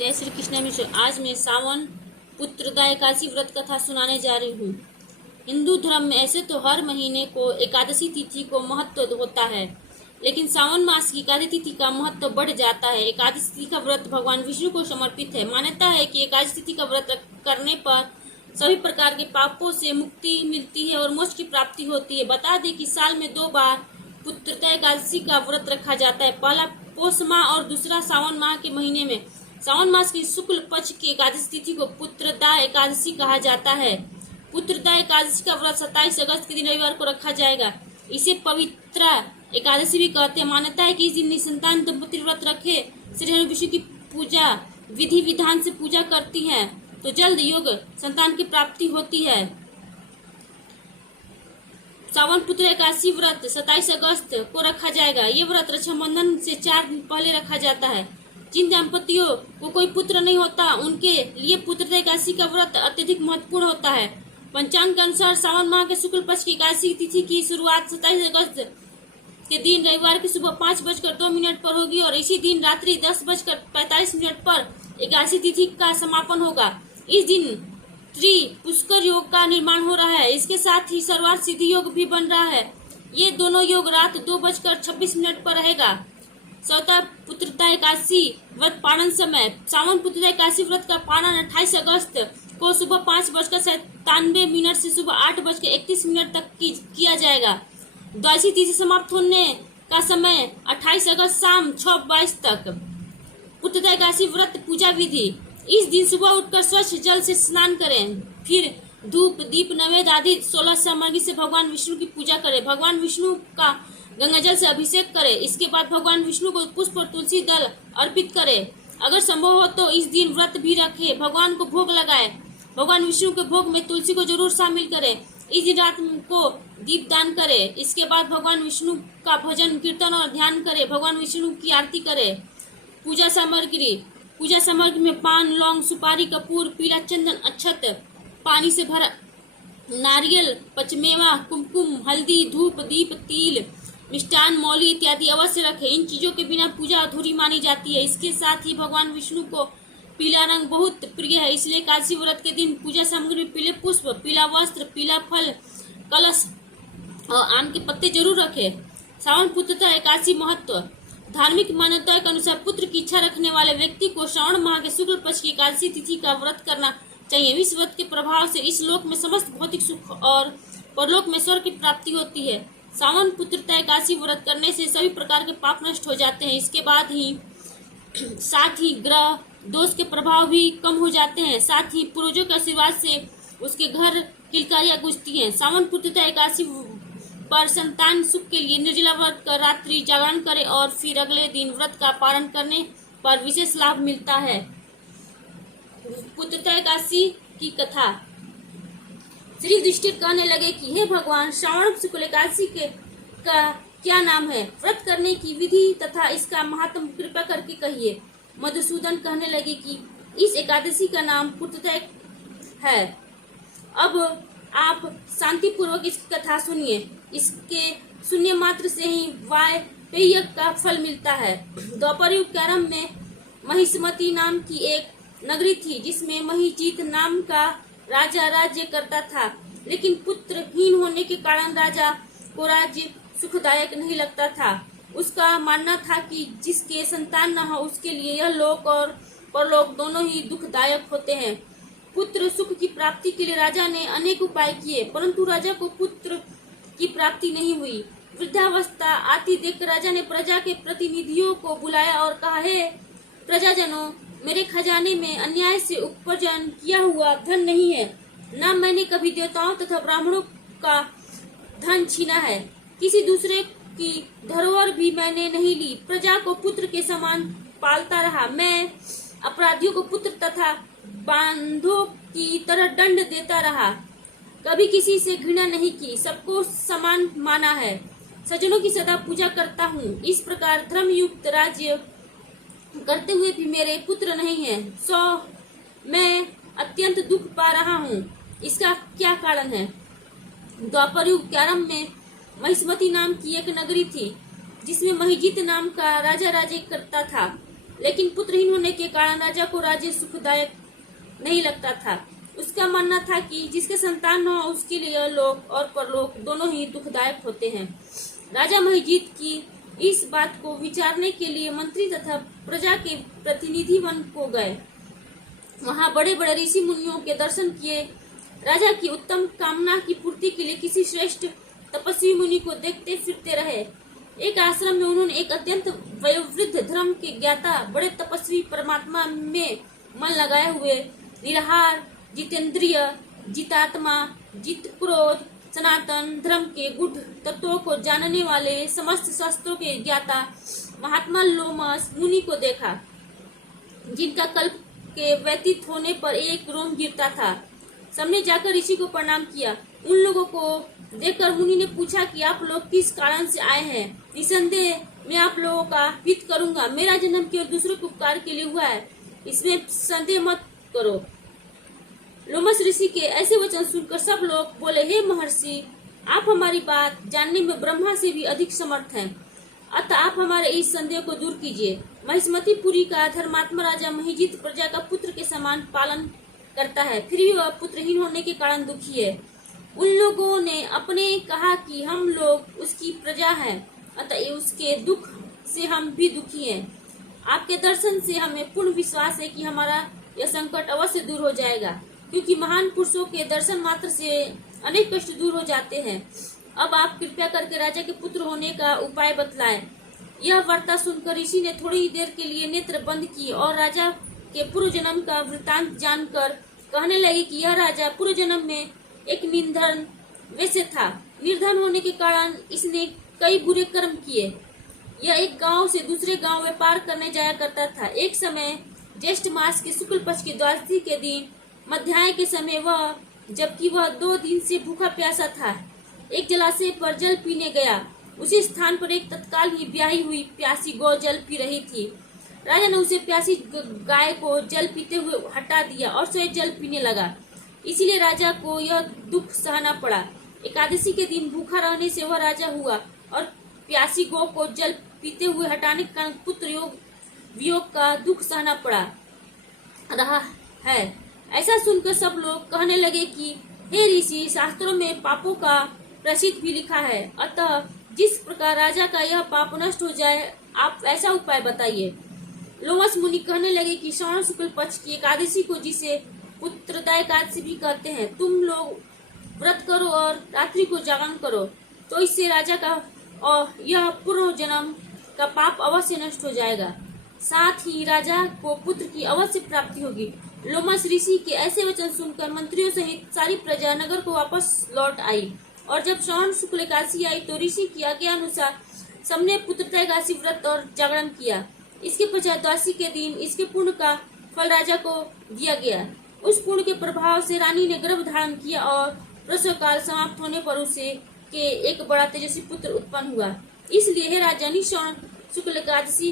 जय श्री कृष्ण मिश्र। आज मैं सावन पुत्रदा एकादशी व्रत कथा सुनाने जा रही हूँ। हिंदू धर्म में ऐसे तो हर महीने को एकादशी तिथि को महत्व होता है, लेकिन सावन मास की एकादशी तिथि का महत्व बढ़ जाता है। एकादशी तिथि का व्रत भगवान विष्णु को समर्पित है। मान्यता है कि एकादशी तिथि का व्रत करने पर सभी प्रकार के पापों से मुक्ति मिलती है और मोक्ष की प्राप्ति होती है। बता दें कि साल में 2 बार पुत्रदा एकादशी का व्रत रखा जाता है, पहला पौष माह और दूसरा सावन माह के महीने में। सावन मास की शुक्ल पक्ष की एकादशी तिथि को पुत्रदा एकादशी कहा जाता है। पुत्रदा एकादशी का व्रत 27 अगस्त के दिन रविवार को रखा जाएगा। इसे पवित्रा एकादशी भी कहते हैं। मान्यता है कि इस दिन निसंतान दंपति व्रत रखे श्री विष्णु की पूजा विधि विधान से पूजा करती हैं तो जल्द योग संतान की प्राप्ति होती है। सावन पुत्र एकादशी व्रत 27 अगस्त को रखा जाएगा। ये व्रत रक्षाबंधन से 4 दिन पहले रखा जाता है। जिन दंपतियों को कोई पुत्र नहीं होता उनके लिए पुत्रदा एकादशी का व्रत अत्यधिक महत्वपूर्ण होता है। पंचांग के अनुसार सावन माह के शुक्ल पक्ष की एकादशी तिथि की शुरुआत 27 अगस्त के दिन रविवार की सुबह 5:02 पर होगी और इसी दिन रात्रि 10:45 पर एकादशी तिथि का समापन होगा। इस दिन त्रिपुष्कर योग का निर्माण हो रहा है। इसके साथ ही सर्वार्थ सिद्धि योग भी बन रहा है। ये दोनों योग रात 2:26 पर रहेगा। सौता पुत्रदा एकादशी व्रत पारण समय। सावन पुत्रदा एकादशी व्रत का पारण 28 अगस्त को सुबह 5:97 से सुबह 8:31 तक किया जाएगा। द्वादशी तिथि समाप्त होने का समय 28 अगस्त शाम 6:22 तक। पुत्रदा एकादशी व्रत पूजा विधि। इस दिन सुबह उठकर स्वच्छ जल से स्नान करें, फिर धूप दीप नैवेद्य आदि 16 सामग्री से भगवान विष्णु की पूजा करें। भगवान विष्णु का गंगा जल से अभिषेक करें। इसके बाद भगवान विष्णु को पुष्प और तुलसी दल अर्पित करें। अगर संभव हो तो इस दिन व्रत भी रखें, भगवान को भोग लगाए। भगवान विष्णु के भोग में तुलसी को जरूर शामिल करें। इस दिन रात को दीप दान करें। इसके बाद भगवान विष्णु का भजन कीर्तन और ध्यान करें। भगवान विष्णु की आरती करें। पूजा सामग्री। पूजा सामग्री में पान, लौंग, सुपारी, कपूर, पीला चंदन, अक्षत, पानी से भरा नारियल, पचमेवा, कुमकुम, हल्दी, धूप, दीप, तिल, मिष्टान, मौली इत्यादि अवश्य रखें। इन चीजों के बिना पूजा अधूरी मानी जाती है। इसके साथ ही भगवान विष्णु को पीला रंग बहुत प्रिय है, इसलिए एकादशी व्रत के दिन पूजा सामग्री में पीले पुष्प, पीला वस्त्र, पीला फल, कलश और आम के पत्ते जरूर रखें। सावन पुत्रदा एकादशी महत्व। धार्मिक मान्यताओं के अनुसार पुत्र की इच्छा रखने वाले व्यक्ति को श्रावण माह के शुक्ल पक्ष की एकादशी तिथि का व्रत करना चाहिए। इस व्रत के प्रभाव से इस लोक में समस्त भौतिक सुख और परलोक में स्वर्ग की प्राप्ति होती है। सावन पुत्रदा एकादशी व्रत करने से सभी प्रकार के पाप नष्ट हो जाते हैं। इसके बाद ही साथ ही ग्रह दोष के प्रभाव भी कम हो जाते हैं। साथ ही पूर्वजों के आशीर्वाद से उसके घर किलकारियां गुजती हैं। सावन पुत्रदा एकादशी पर संतान सुख के लिए निर्जला व्रत कर रात्रि जागरण करें और फिर अगले दिन व्रत का पारण करने पर विशेष लाभ मिलता है। पुत्रदा एकादशी की कथा। श्री युधिष्ठिर कहने लगे कि हे भगवान, श्रावण शुक्ल एकादशी का क्या नाम है? व्रत करने की विधि तथा इसका महात्म कृपा करके कहिए। मधुसूदन कहने लगे कि इस एकादशी का नाम पुत्रदा है। अब आप शांति पूर्वक इस कथा सुनिए। इसके सुनने मात्र से ही वायपेय का फल मिलता है। द्वापर युग के आरंभ में महिष्मती नाम की एक नगरी थी, जिसमें महिजीत नाम का राजा राज्य करता था। लेकिन पुत्रहीन होने के कारण राजा को राज्य सुखदायक नहीं लगता था। उसका मानना था कि जिसके संतान न हो उसके लिए यह लोक और परलोक दोनों ही दुखदायक होते हैं। पुत्र सुख की प्राप्ति के लिए राजा ने अनेक उपाय किए, परंतु राजा को पुत्र की प्राप्ति नहीं हुई। वृद्धावस्था आती देख राजा ने प्रजा के प्रतिनिधियों को बुलाया और कहा, हे प्रजाजनों, मेरे खजाने में अन्याय से उपार्जन किया हुआ धन नहीं है। न मैंने कभी देवताओं तथा ब्राह्मणों का धन छीना है। किसी दूसरे की धरोहर भी मैंने नहीं ली। प्रजा को पुत्र के समान पालता रहा। मैं अपराधियों को पुत्र तथा बांधों की तरह दंड देता रहा। कभी किसी से घृणा नहीं की, सबको समान माना है। सज्जनों की सदा पूजा करता हूँ। इस प्रकार धर्मयुक्त राज्य करते हुए भी मेरे पुत्र नहीं है, सो मैं अत्यंत दुख पा रहा हूँ। इसका क्या कारण है? द्वापर युग के आरंभ में महिष्मती नाम की एक नगरी थी, जिसमें महिजीत नाम का राजा राज्य करता था। लेकिन पुत्रहीन होने के कारण राजा को राज्य सुखदायक नहीं लगता था। उसका मानना था कि जिसके संतान हो उसके लिए लोक और परलोक दोनों ही दुखदायक होते हैं। राजा महिजीत की इस बात को विचारने के लिए मंत्री तथा प्रजा के प्रतिनिधि वन को गए। वहां बड़े बड़े ऋषि मुनियों के दर्शन किए। राजा की उत्तम कामना की पूर्ति के लिए किसी श्रेष्ठ तपस्वी मुनि को देखते फिरते रहे। एक आश्रम में उन्होंने एक अत्यंत वयोवृद्ध धर्म के ज्ञाता बड़े तपस्वी परमात्मा में मन लगाए हुए निराहार जितेंद्रिय जितात्मा जित क्रोध सनातन धर्म के गुढ़ तत्वों को जानने वाले समस्त शास्त्रों के ज्ञाता महात्मा लोमस मुनि को देखा, जिनका कल्प के व्यतीत होने पर एक रोम गिरता था। सबने जाकर ऋषि को प्रणाम किया। उन लोगों को देखकर मुनि ने पूछा कि आप लोग किस कारण से आए हैं। निसंदेह मैं आप लोगों का हित करूंगा। मेरा जन्म केवल दूसरों के उपकार के लिए हुआ है, इसमें संदेह मत करो। लोमस ऋषि के ऐसे वचन सुनकर सब लोग बोले, हे महर्षि, आप हमारी बात जानने में ब्रह्मा से भी अधिक समर्थ हैं, अतः आप हमारे इस संदेह को दूर कीजिए। महिष्मतिपुरी का धर्मात्मा राजा महिजीत प्रजा का पुत्र के समान पालन करता है, फिर भी वह पुत्रहीन होने के कारण दुखी है। उन लोगों ने अपने कहा कि हम लोग उसकी प्रजा हैं, अतः उसके दुख से हम भी दुखी हैं। आपके दर्शन से हमें पूर्ण विश्वास है कि हमारा यह संकट अवश्य दूर हो जाएगा, क्योंकि महान पुरुषों के दर्शन मात्र से अनेक कष्ट दूर हो जाते हैं। अब आप कृपया करके राजा के पुत्र होने का उपाय बतलाएं। यह वार्ता सुनकर ऋषि ने थोड़ी देर के लिए नेत्र बंद किए और राजा के पूर्व जन्म का वृतांत जानकर कहने लगे कि यह राजा पूर्व जन्म में एक निर्धन वैसे था। निर्धन होने के कारण इसने कई बुरे कर्म किए। यह एक गांव से दूसरे गांव में पार करने जाया करता था। एक समय ज्येष्ठ मास के शुक्ल पक्ष की द्वादशी के दिन मध्याह्न के समय जबकि वह 2 दिन से भूखा प्यासा था, एक जलाशय पर जल पीने गया। उसी स्थान पर एक तत्काल ही ब्याही हुई प्यासी गौ जल पी रही थी। राजा ने उसे प्यासी गाय को जल पीते हुए हटा दिया और स्वयं जल पीने लगा। इसीलिए राजा को यह दुख सहना पड़ा। एकादशी के दिन भूखा रहने से वह राजा हुआ और प्यासी गौ को जल पीते हुए हटाने के कारण पुत्र वियोग का दुख सहना पड़ा रहा है। ऐसा सुनकर सब लोग कहने लगे कि हे ऋषि, शास्त्रों में पापों का प्रसिद्ध भी लिखा है, अतः जिस प्रकार राजा का यह पाप नष्ट हो जाए आप ऐसा उपाय बताइए। लोमस मुनि कहने लगे कि श्रावण शुक्ल पक्ष की एकादशी को, जिसे पुत्रदा एकादशी भी कहते हैं, तुम लोग व्रत करो और रात्रि को जागरण करो, तो इससे राजा का और यह पूर्व जन्म का पाप अवश्य नष्ट हो जाएगा। साथ ही राजा को पुत्र की अवश्य प्राप्ति होगी। लोमस ऋषि के ऐसे वचन सुनकर मंत्रियों सहित सारी प्रजा नगर को वापस लौट आई और जब श्रावण शुक्ल एकादशी आई तो ऋषि की आज्ञा अनुसार सबने पुत्रदा एकादशी व्रत और जागरण किया। इसके पश्चात द्वादशी के दिन इसके पुण्य का फल राजा को दिया गया। उस पुण्य के प्रभाव से रानी ने गर्भ धारण किया और प्रसव काल समाप्त होने पर उसे के एक बड़ा तेजस्वी पुत्र उत्पन्न हुआ। इसलिए हे राजा, श्रावण शुक्ल एकादशी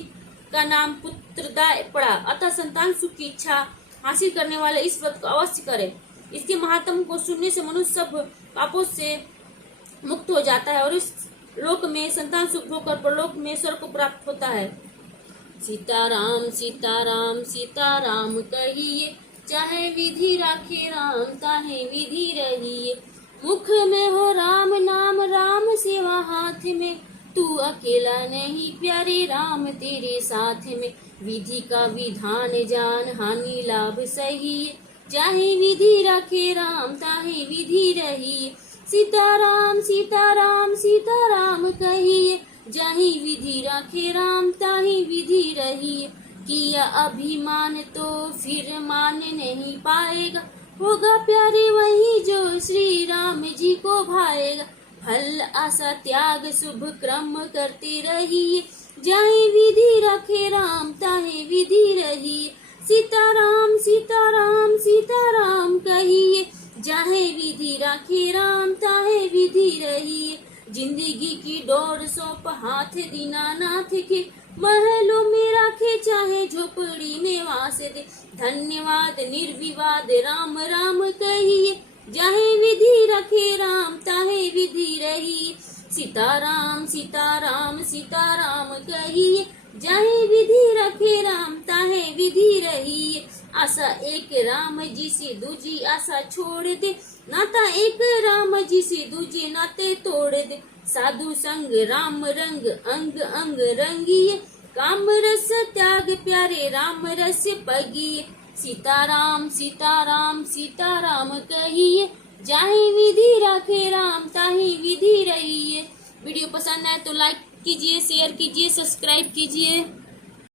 का नाम पुत्रदा पड़ा। अतः संतान सुख की इच्छा हासिल करने वाले इस व्रत को अवश्य करें। इसके महात्म को सुनने से मनुष्य सब पापों से मुक्त हो जाता है और इस लोक में संतान सुख होकर परलोक में स्वर्ग को प्राप्त होता है। सीताराम सीताराम सीताराम कहिए, चाहे विधि राखे राम ताहे विधि रहिए। मुख में हो राम नाम, राम सेवा हाथ में, तू अकेला नहीं प्यारे राम तेरे साथ में। विधि का विधान जान, हानि लाभ सही, चाहे विधि राखे राम ताहे विधि रहिए। सीताराम सीताराम सीताराम कहिए, जाहि विधि राखे राम ताहि विधि रहिए। किया अभिमान तो फिर मान नहीं पाएगा, होगा प्यारे वही जो श्री राम जी को भाएगा। फल आशा त्याग शुभ क्रम करते रहिए, जाहि विधि राखे राम ताहि विधि रहिए। सीताराम सीताराम सीताराम कहिए, जाहे विधि राखे राम ताहे विधि रहिए। जिंदगी की डोर सौंप हाथ दीनानाथ के, महलों में राखे चाहे झोपड़ी में वास दे। धन्यवाद निर्विवाद राम राम कहिए, जाहे विधि रखे राम ताहे विधि रहिए। सीताराम सीताराम सीताराम कहिए, जाहे विधि रखे राम ताहे विधि रही। आशा एक राम जी से दूजी आशा छोड़ दे, नाता एक राम जी से दूजे नाते तोड़ दे। साधु संग राम रंग अंग अंग रंगिए, काम रस त्याग प्यारे राम रस पगिए। सीताराम सीताराम सीताराम कहिए, जाहे विधि राखे राम ताहे विधि रहिए। वीडियो पसंद आए तो लाइक कीजिए, शेयर कीजिए, सब्सक्राइब कीजिए।